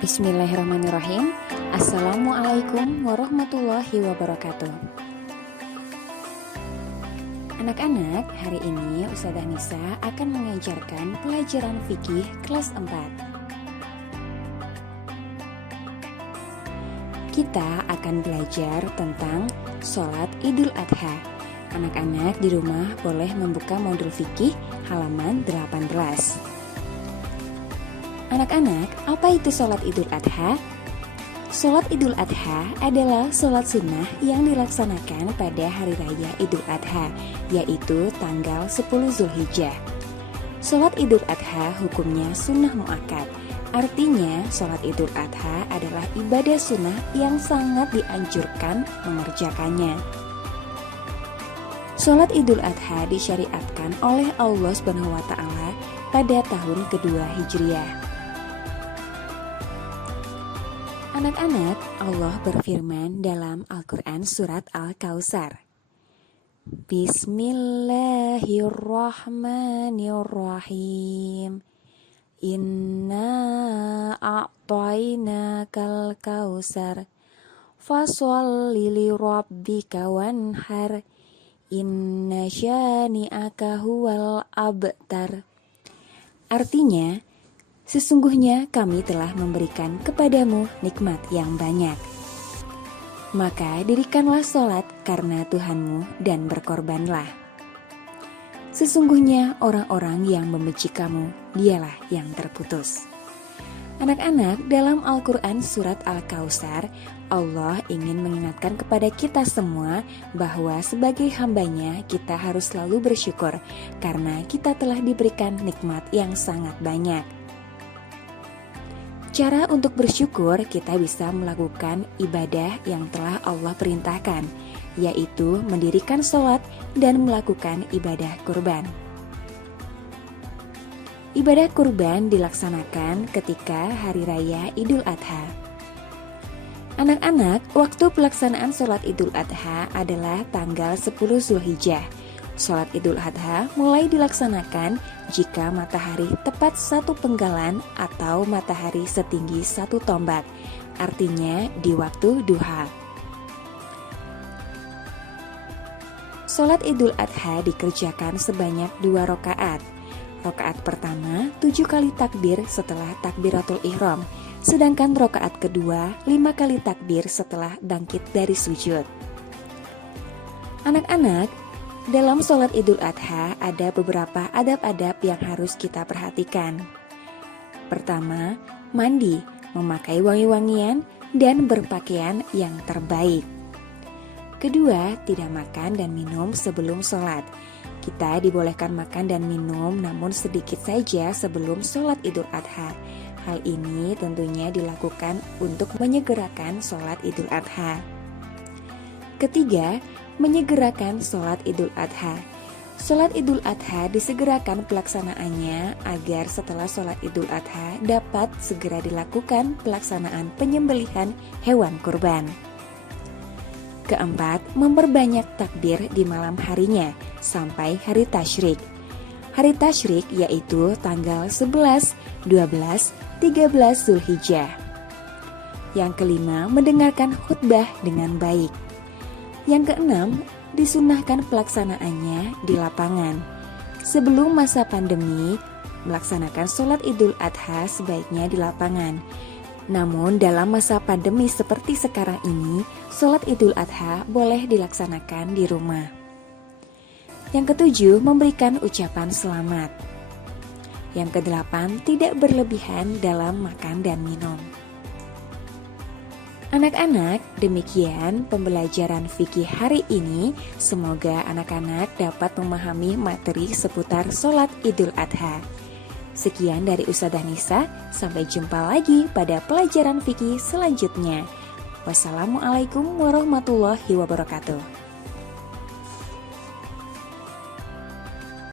Bismillahirrahmanirrahim. Assalamualaikum warahmatullahi wabarakatuh. Anak-anak, hari ini Ustazah Nisa akan mengajarkan pelajaran fikih kelas 4. Kita akan belajar tentang sholat Idul Adha. Anak-anak di rumah boleh membuka modul fikih halaman 18. Anak-anak, apa itu sholat Idul Adha? Sholat Idul Adha adalah sholat sunnah yang dilaksanakan pada hari raya Idul Adha, yaitu tanggal 10 Zulhijjah. Sholat Idul Adha hukumnya sunnah muakkad. Artinya, sholat Idul Adha adalah ibadah sunnah yang sangat dianjurkan mengerjakannya. Sholat Idul Adha disyariatkan oleh Allah SWT pada tahun kedua Hijriah. Anak-anak, Allah berfirman dalam Al-Quran surat Al-Kautsar. Bismillahirrahmanirrahim. Inna a'tainakal kautsar. Fasholli lirabbika wanhar. Inna syani'aka huwal abtar. Artinya, sesungguhnya kami telah memberikan kepadamu nikmat yang banyak. Maka dirikanlah sholat karena Tuhanmu dan berkorbanlah. Sesungguhnya orang-orang yang membenci kamu, dialah yang terputus. Anak-anak, dalam Al-Quran surat Al-Kautsar, Allah ingin mengingatkan kepada kita semua bahwa sebagai hambanya kita harus selalu bersyukur karena kita telah diberikan nikmat yang sangat banyak. Cara untuk bersyukur kita bisa melakukan ibadah yang telah Allah perintahkan, yaitu mendirikan sholat dan melakukan ibadah kurban. Ibadah kurban dilaksanakan ketika hari raya Idul Adha. Anak-anak, waktu pelaksanaan sholat Idul Adha adalah tanggal 10 Zulhijjah. Sholat Idul Adha mulai dilaksanakan jika matahari tepat 1 penggalan atau matahari setinggi 1 tombak, artinya di waktu duha. Sholat Idul Adha dikerjakan sebanyak 2 rakaat. Rakaat pertama 7 kali takbir setelah takbiratul ihram, sedangkan rakaat kedua 5 kali takbir setelah bangkit dari sujud. Anak-anak, dalam sholat Idul Adha ada beberapa adab-adab yang harus kita perhatikan. Pertama, mandi, memakai wangi-wangian, dan berpakaian yang terbaik. Kedua, tidak makan dan minum sebelum sholat. Kita dibolehkan makan dan minum namun sedikit saja sebelum sholat Idul Adha. Hal ini tentunya dilakukan untuk menyegerakan sholat Idul Adha. Ketiga, menyegerakan sholat Idul Adha. Sholat Idul Adha disegerakan pelaksanaannya agar setelah sholat Idul Adha dapat segera dilakukan pelaksanaan penyembelihan hewan kurban. Keempat, memperbanyak takbir di malam harinya sampai hari tasyrik. Hari tasyrik yaitu tanggal 11, 12, 13 Zulhijjah. Yang kelima, mendengarkan khutbah dengan baik. Yang keenam, disunnahkan pelaksanaannya di lapangan. Sebelum masa pandemi, melaksanakan sholat Idul Adha sebaiknya di lapangan. Namun dalam masa pandemi seperti sekarang ini, sholat Idul Adha boleh dilaksanakan di rumah. Yang ketujuh, memberikan ucapan selamat. Yang kedelapan, tidak berlebihan dalam makan dan minum. Anak-anak, demikian pembelajaran fikih hari ini. Semoga anak-anak dapat memahami materi seputar sholat Idul Adha. Sekian dari Ustazah Nisa, sampai jumpa lagi pada pelajaran fikih selanjutnya. Wassalamualaikum warahmatullahi wabarakatuh.